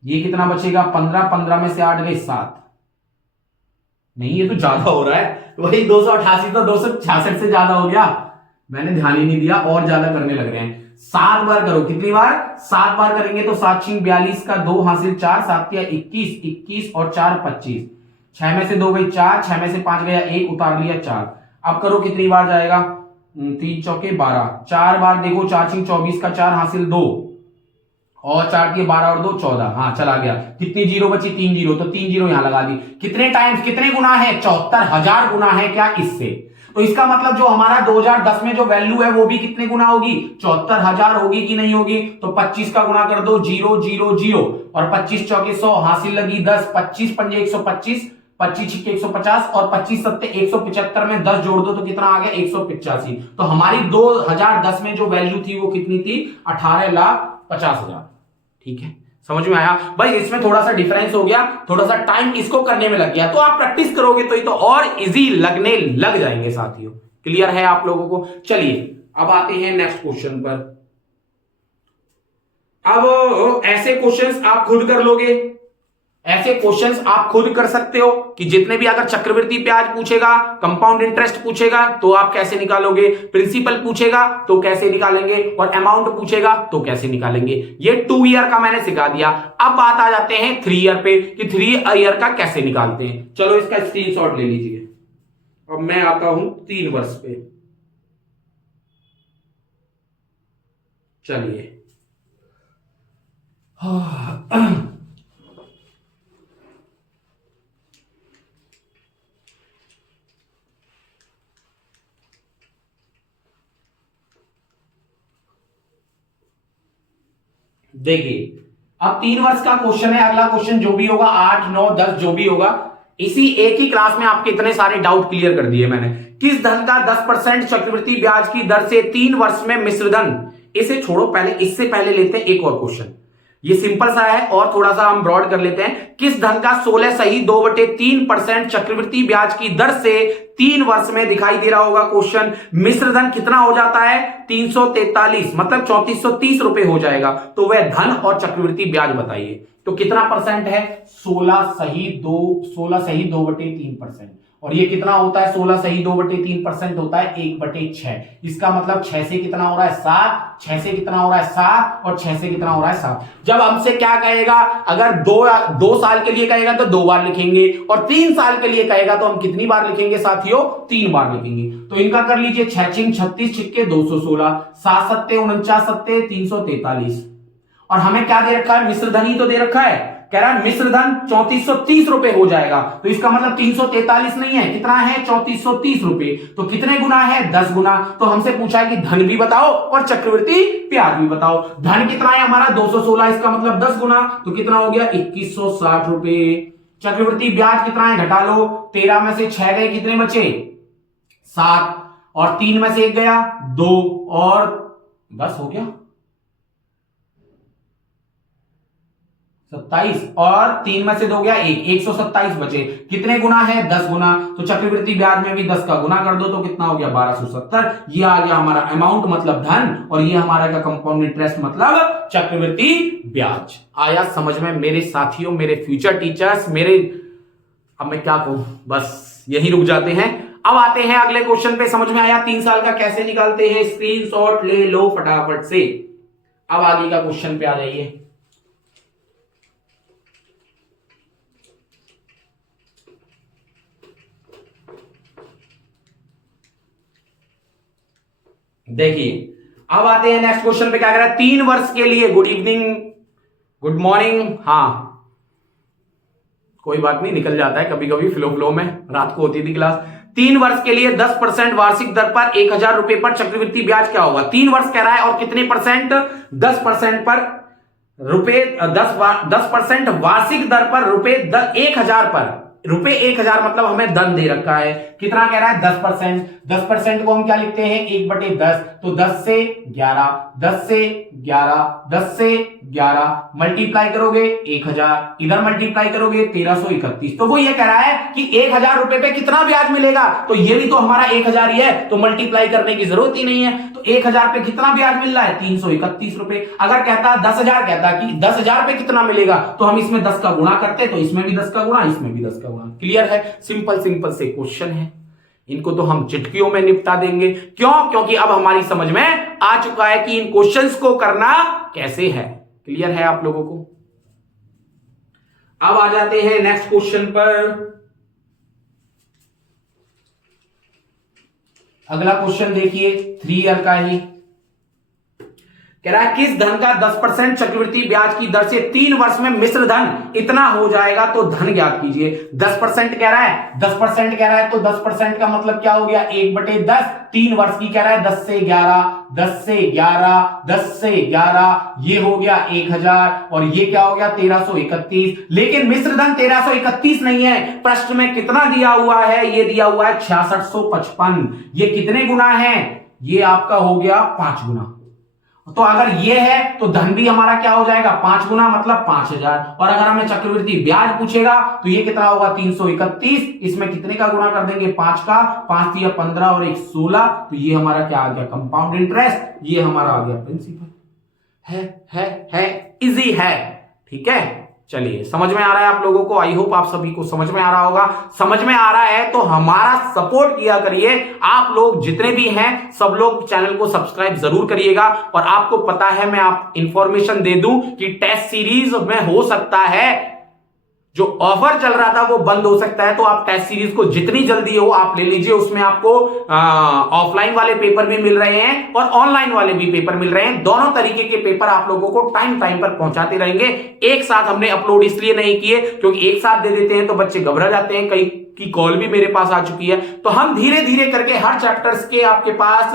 ये कितना बचेगा 15, 15 में से 8 गए 7। नहीं ये तो ज्यादा हो रहा है, वही 288 तो 266 से ज्यादा हो गया, मैंने ध्यान ही नहीं दिया, और ज्यादा करने लग रहे हैं। 7 बार करो, कितनी बार, 7 बार करेंगे तो 7 × 42 का 2 हासिल 4, 7 × 21, 21 और 4 25, 6 में से 2 गई 4, 6 में से 5 गया 1, उतार लिया 4। अब करो कितनी बार जाएगा, 3 चौके 12, 4 बार देखो, 4 × 24 का 4 हासिल 2, और 4 × 12 और 2 14, हाँ चला गया। कितनी जीरो बची, 3 जीरो, तो 3 जीरो यहां लगा दी। कितने टाइम्स, कितने गुना है, 74,000 गुना है क्या, इससे। तो इसका मतलब जो हमारा 2010 में जो वैल्यू है वो भी कितने गुना होगी, 74,000 होगी कि नहीं होगी। तो 25 का गुना कर दो, 0 0 0, और 25 चौके 100 हासिल लगी 10, 25 पंजे 125, 25 छिक्के 150, और 25 सत्ते 175 में 10 जोड़ दो तो कितना आ गया, 185। तो हमारी 2010 में जो वैल्यू थी वो कितनी थी, 18,50,000। ठीक है, समझ में आया भाई। इसमें थोड़ा सा डिफरेंस हो गया, थोड़ा सा टाइम इसको करने में लग गया, तो आप प्रैक्टिस करोगे तो ये तो और इजी लगने लग जाएंगे साथियों। क्लियर है आप लोगों को? चलिए अब आते हैं नेक्स्ट क्वेश्चन पर। अब ऐसे क्वेश्चंस आप खुद कर लोगे, ऐसे क्वेश्चंस आप खुद कर सकते हो कि जितने भी, अगर चक्रवृद्धि ब्याज पूछेगा, कंपाउंड इंटरेस्ट पूछेगा तो आप कैसे निकालोगे, प्रिंसिपल पूछेगा तो कैसे निकालेंगे, और अमाउंट पूछेगा तो कैसे निकालेंगे। ये 2 ईयर का मैंने सिखा दिया। अब बात आ जाते हैं 3 ईयर पे कि 3 ईयर का कैसे निकालते हैं। चलो इसका स्क्रीनशॉट ले लीजिए। अब मैं आता हूं 3 वर्ष पे। चलिए देखिए अब 3 वर्ष का क्वेश्चन है, अगला क्वेश्चन जो भी होगा 8 9 10 जो भी होगा, इसी एक ही क्लास में आपके इतने सारे डाउट क्लियर कर दिए मैंने। किस धन का 10% चक्रवृद्धि ब्याज की दर से 3 वर्ष में मिश्रधन, इसे छोड़ो, पहले इससे पहले लेते हैं एक और क्वेश्चन, ये सिंपल सा है और थोड़ा सा हम ब्रॉड कर लेते हैं। किस धन का 16 सही 2/3% चक्रवृद्धि ब्याज की दर से 3 वर्ष में, दिखाई दे रहा होगा क्वेश्चन, मिश्रधन कितना हो जाता है 343, मतलब 3430 रुपए हो जाएगा। तो वह धन और चक्रवृद्धि ब्याज बताइए। तो कितना परसेंट है 16 सही 2/3%, और ये कितना होता है 16 सही 2/3% होता है 1/6। इसका मतलब 6 से कितना हो रहा है 7, 6 से कितना हो रहा है 7 और 6 से कितना हो रहा है 7। जब हमसे क्या कहेगा, अगर 2 साल के लिए कहेगा तो 2 बार लिखेंगे, और 3 साल के लिए कहेगा तो हम कितनी बार लिखेंगे साथियों, 3 बार लिखेंगे। तो इनका कर लीजिए 6 छिंग 36 छिक्के 216, 7 सत्ते 49 सत्ते 343, और हमें क्या दे रखा है, मिश्रधन ही तो दे रखा है, कह रहा है मिश्रधन 3430 रुपए हो जाएगा। तो इसका मतलब 343 नहीं है, कितना है 3430 रुपए। तो कितने गुना है 10 गुना। तो हमसे पूछा है कि धन भी बताओ और चक्रवृद्धि ब्याज भी बताओ। धन कितना है हमारा 216, इसका मतलब 10 गुना, तो कितना हो गया 2160 रुपए। चक्रवृद्धि ब्याज कितना है घटा लो, 13 में से 6 गए, कितने बचे 7, और 3 में से 1 गया 2, और बस हो गया 27, और 3 में से 2 गया 1, 127 बचे। कितने गुना है 10 गुना। तो चक्रवृद्धि ब्याज में भी 10 का गुना कर दो तो कितना हो गया 1270। ये आ गया हमारा अमाउंट मतलब धन, और ये हमारा का कंपाउंड इंटरेस्ट मतलब चक्रवृद्धि ब्याज। आया समझ में मेरे साथियों, मेरे फ्यूचर टीचर्स, मेरे, अब मैं क्या कहूं, बस यही रुक जाते हैं। अब आते हैं अगले क्वेश्चन पे। समझ में आया 3 साल का कैसे निकालते हैं, स्क्रीनशॉट ले लो फटाफट से। अब आगे का क्वेश्चन पे आ जाइए। देखिए अब आते हैं नेक्स्ट क्वेश्चन पे। क्या कह रहा है 3 वर्ष के लिए, गुड इवनिंग, गुड मॉर्निंग, हाँ कोई बात नहीं, निकल जाता है कभी कभी फ्लो में, रात को होती थी क्लास। 3 वर्ष के लिए 10% वार्षिक दर पर 1000 रुपए पर चक्रवृद्धि ब्याज क्या होगा। 3 वर्ष कह रहा है और कितने परसेंट, 10% पर रुपए 10% वार्षिक दर पर रुपए 1000 पर, रुपए 1000 मतलब हमें धन दे रखा है, कितना कह रहा है 10%। 10% को हम क्या लिखते हैं 1/10, तो 10 से 11, 10 से 11, 10 से 11 मल्टीप्लाई करोगे 1000, इधर मल्टीप्लाई करोगे 1331। तो वो ये कह रहा है कि 1000 रुपए पे कितना ब्याज मिलेगा, तो ये भी तो हमारा 1000 ही है, तो मल्टीप्लाई करने की जरूरत ही नहीं है। तो 1000 पे कितना ब्याज मिल रहा है 331 रुपए। अगर कहता 10,000, कहता कि 10,000 पे कितना मिलेगा, तो हम इसमें 10 का गुणा करते, तो इसमें भी 10 का गुणा, इसमें भी 10 का गुणा। क्लियर है, सिंपल सिंपल से क्वेश्चन है, इनको तो हम चिटकियों में निपटा देंगे। क्यों, क्योंकि अब हमारी समझ में आ चुका है कि इन क्वेश्चंस को करना कैसे है। क्लियर है आप लोगों को। अब आ जाते हैं नेक्स्ट क्वेश्चन पर। अगला क्वेश्चन देखिए 3 ईयर का ही, कह रहा है किस धन का 10% चक्रवृद्धि ब्याज की दर से 3 वर्ष में मिश्र धन इतना हो जाएगा, तो धन ज्ञात कीजिए। 10% कह रहा है, 10% कह रहा है, तो 10% का मतलब क्या हो गया 1/10। 3 वर्ष की कह रहा है 10 से 11, 10 से 11, 10 से 11, ये हो गया 1000, और ये क्या हो गया 1331। लेकिन मिश्र धन 1331 नहीं है, प्रश्न में कितना दिया हुआ है, ये दिया हुआ है 6655। ये कितने गुना है, ये आपका हो गया 5 गुना। तो अगर ये है तो धन भी हमारा क्या हो जाएगा 5 गुना, मतलब 5000। और अगर हमें चक्रवृद्धि ब्याज पूछेगा तो ये कितना होगा 331, इसमें कितने का गुणा कर देंगे 5 का, 5 दिया 15 और 1 16, तो ये हमारा क्या आ गया कंपाउंड इंटरेस्ट, ये हमारा आ गया प्रिंसिपल। है इजी है, ठीक है। चलिए समझ में आ रहा है आप लोगों को, आई होप आप सभी को समझ में आ रहा होगा। समझ में आ रहा है तो हमारा सपोर्ट किया करिए, आप लोग जितने भी हैं सब लोग चैनल को सब्सक्राइब जरूर करिएगा। और आपको पता है मैं आप इंफॉर्मेशन दे दूं कि टेस्ट सीरीज में हो सकता है जो ऑफर चल रहा था वो बंद हो सकता है, तो आप टेस्ट सीरीज को जितनी जल्दी हो आप ले लीजिए। उसमें आपको ऑफलाइन वाले पेपर भी मिल रहे हैं और ऑनलाइन वाले भी पेपर मिल रहे हैं। दोनों तरीके के पेपर आप लोगों को टाइम टाइम पर पहुंचाते रहेंगे। एक साथ हमने अपलोड इसलिए नहीं किए क्योंकि एक साथ दे देते हैं तो बच्चे घबरा जाते हैं, कई की कॉल भी मेरे पास आ चुकी है। तो हम धीरे धीरे करके हर चैप्टर्स के आपके पास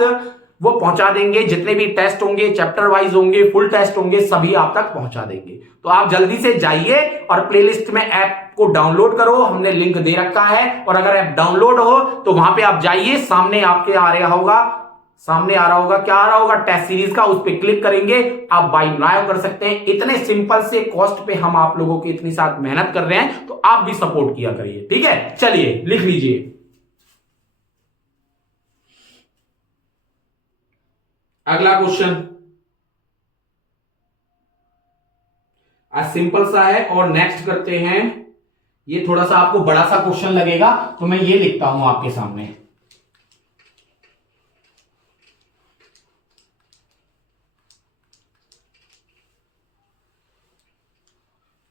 वो पहुंचा देंगे। जितने भी टेस्ट होंगे, चैप्टर वाइज होंगे, फुल टेस्ट होंगे, सभी आप तक पहुंचा देंगे। तो आप जल्दी से जाइए और प्लेलिस्ट में ऐप को डाउनलोड करो, हमने लिंक दे रखा है। और अगर ऐप डाउनलोड हो तो वहां पे आप जाइए, सामने आपके आ रहा होगा, क्या आ रहा होगा, टेस्ट सीरीज का, उस पर क्लिक करेंगे, आप बाय नाउ कर सकते हैं। इतने सिंपल से कॉस्ट पे हम आप लोगों की इतनी साथ मेहनत कर रहे हैं, तो आप भी सपोर्ट किया करिए। ठीक है, चलिए लिख लीजिए। अगला क्वेश्चन आज सिंपल सा है और नेक्स्ट करते हैं। ये थोड़ा सा आपको बड़ा सा क्वेश्चन लगेगा, तो मैं ये लिखता हूं आपके सामने।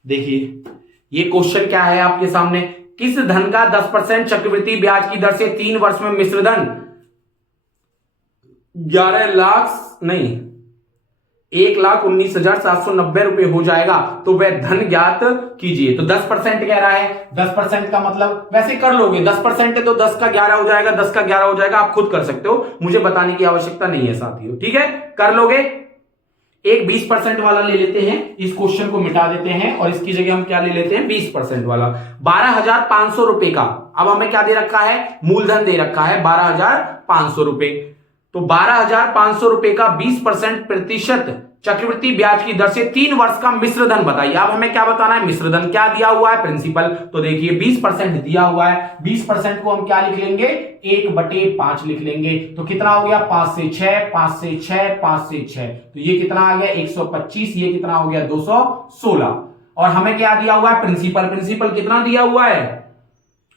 देखिए ये क्वेश्चन क्या है आपके सामने। किस धन का 10% चक्रवृद्धि ब्याज की दर से 3 वर्ष में मिश्र धन 1,19,790 रुपए हो जाएगा, तो वह धन ज्ञात कीजिए। तो 10% कह रहा है, 10% का मतलब वैसे कर लोगे, 10% है तो 10 का 11 हो जाएगा, 10 का 11 हो जाएगा, आप खुद कर सकते हो, मुझे बताने की आवश्यकता नहीं है साथियों। ठीक है, कर लोगे। एक 20% वाला ले लेते हैं, इस क्वेश्चन को मिटा देते हैं और इसकी जगह हम क्या ले लेते हैं, 20% वाला, 12,500 रुपए का। अब हमें क्या दे रखा है, मूलधन दे रखा है 12,500 रुपए। तो 12,500 रुपए का 20% प्रतिशत चक्रवृद्धि ब्याज की दर से 3 वर्ष का मिश्र धन बताइए। अब हमें क्या बताना है, मिश्र धन क्या दिया हुआ है, प्रिंसिपल। तो देखिए 20% दिया हुआ है, 20% को हम क्या लिख लेंगे, 1/5 लिख लेंगे। तो कितना हो गया, 5 से 6, 5 से 6, 5 से 6, तो ये कितना आ गया 125, ये कितना हो गया 216। और हमें क्या दिया हुआ है, प्रिंसिपल। प्रिंसिपल कितना दिया हुआ है,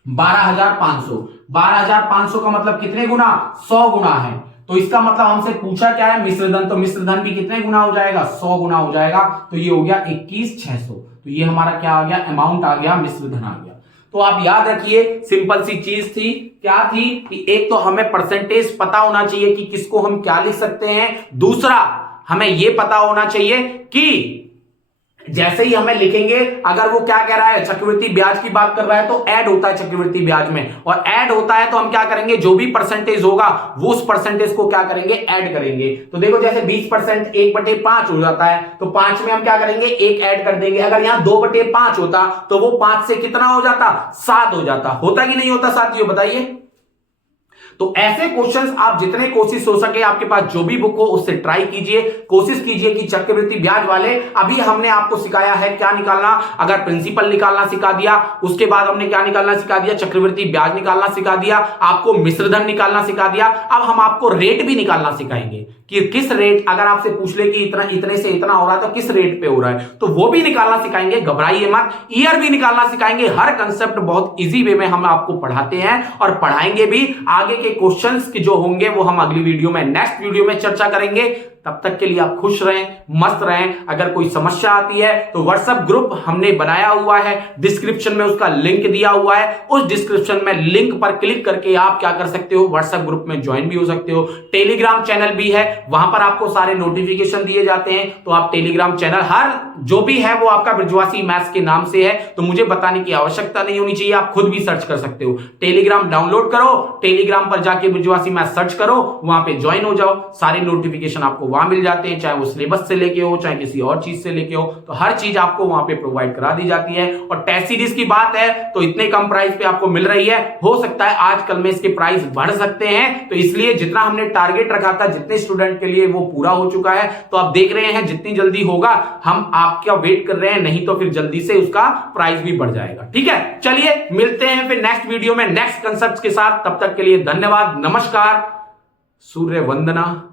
12,500। 12,500 का मतलब कितने गुना, 100 गुना है। तो इसका मतलब हमसे पूछा क्या है, मिश्रधन। तो मिश्रधन भी कितने गुना हो जाएगा, 100 गुना हो जाएगा। तो ये हो गया 21,600। तो ये हमारा क्या आ गया, अमाउंट आ गया, मिश्रधन आ गया। तो आप याद रखिए, सिंपल सी चीज थी, क्या थी कि एक तो हमें परसेंटेज पता होना चाहिए कि किसको हम क्या लिख सकते हैं। दूसरा हमें यह पता होना चाहिए कि जैसे ही हमें लिखेंगे, अगर वो क्या कह रहा है, चक्रवृद्धि ब्याज की बात कर रहा है, तो ऐड होता है चक्रवृद्धि ब्याज में, और ऐड होता है तो हम क्या करेंगे, जो भी परसेंटेज होगा वो उस परसेंटेज को क्या करेंगे, ऐड करेंगे। तो देखो जैसे 20% 1/5 हो जाता है, तो 5 में हम क्या करेंगे, 1 ऐड कर देंगे। अगर यहां 2/5 होता तो वो 5 से कितना हो जाता, 7 हो जाता। होता कि नहीं होता साथियों, बताइए। तो ऐसे क्वेश्चंस आप जितने कोशिश हो सके, आपके पास जो भी बुक हो उससे ट्राई कीजिए, कोशिश कीजिए कि चक्रवृद्धि ब्याज वाले, अभी हमने आपको सिखाया है क्या निकालना, अगर प्रिंसिपल निकालना सिखा दिया, उसके बाद हमने क्या निकालना सिखा दिया, चक्रवृद्धि ब्याज निकालना सिखा दिया, आपको मिश्रधन निकालना सिखा दिया। अब हम आपको रेट भी निकालना सिखाएंगे कि किस रेट, अगर आपसे पूछ ले कि इतना इतने से इतना हो रहा है तो किस रेट पे हो रहा है, तो वो भी निकालना सिखाएंगे, घबराइए मत। ईयर भी निकालना सिखाएंगे। हर कंसेप्ट बहुत इजी वे में हम आपको पढ़ाते हैं और पढ़ाएंगे भी। आगे के क्वेश्चंस के जो होंगे वो हम अगली वीडियो में, नेक्स्ट वीडियो में चर्चा करेंगे। तब तक के लिए आप खुश रहें, मस्त रहें। अगर कोई समस्या आती है तो व्हाट्सएप ग्रुप हमने बनाया हुआ है, डिस्क्रिप्शन में उसका लिंक दिया हुआ है। उस डिस्क्रिप्शन में लिंक पर क्लिक करके आप क्या कर सकते हो, व्हाट्सएप ग्रुप में ज्वाइन भी हो सकते हो। टेलीग्राम चैनल भी है, वहां पर आपको सारे नोटिफिकेशन दिए जाते हैं। तो आप टेलीग्राम चैनल, हर जो भी है वो आपका ब्रजवासी मैथ्स के नाम से है, तो मुझे बताने की आवश्यकता नहीं होनी चाहिए, आप खुद भी सर्च कर सकते हो। टेलीग्राम डाउनलोड करो, टेलीग्राम पर जाके ब्रजवासी मैथ्स सर्च करो, वहां पे ज्वाइन हो जाओ। सारे नोटिफिकेशन आपको वहां मिल जाते हैं, चाहे वो सिलेबस से लेके हो, चाहे किसी और चीज से लेके हो, तो हर चीज आपको वहां पे प्रोवाइड करा दी जाती है। और टेस्ट सीरीज की बात है तो इतने कम प्राइस पे आपको मिल रही है। हो सकता है आजकल में इसके प्राइस बढ़ सकते हैं, तो इसलिए जितना हमने टारगेट रखा था जितने स्टूडेंट के लिए, वो पूरा हो चुका है। तो आप देख रहे हैं जितनी जल्दी होगा हम आपका वेट कर रहे हैं, नहीं तो फिर जल्दी से उसका प्राइस भी बढ़ जाएगा। ठीक है, चलिए मिलते हैं फिर नेक्स्ट वीडियो में नेक्स्ट कंसेप्ट के साथ। तब तक के लिए धन्यवाद, नमस्कार, सूर्य वंदना।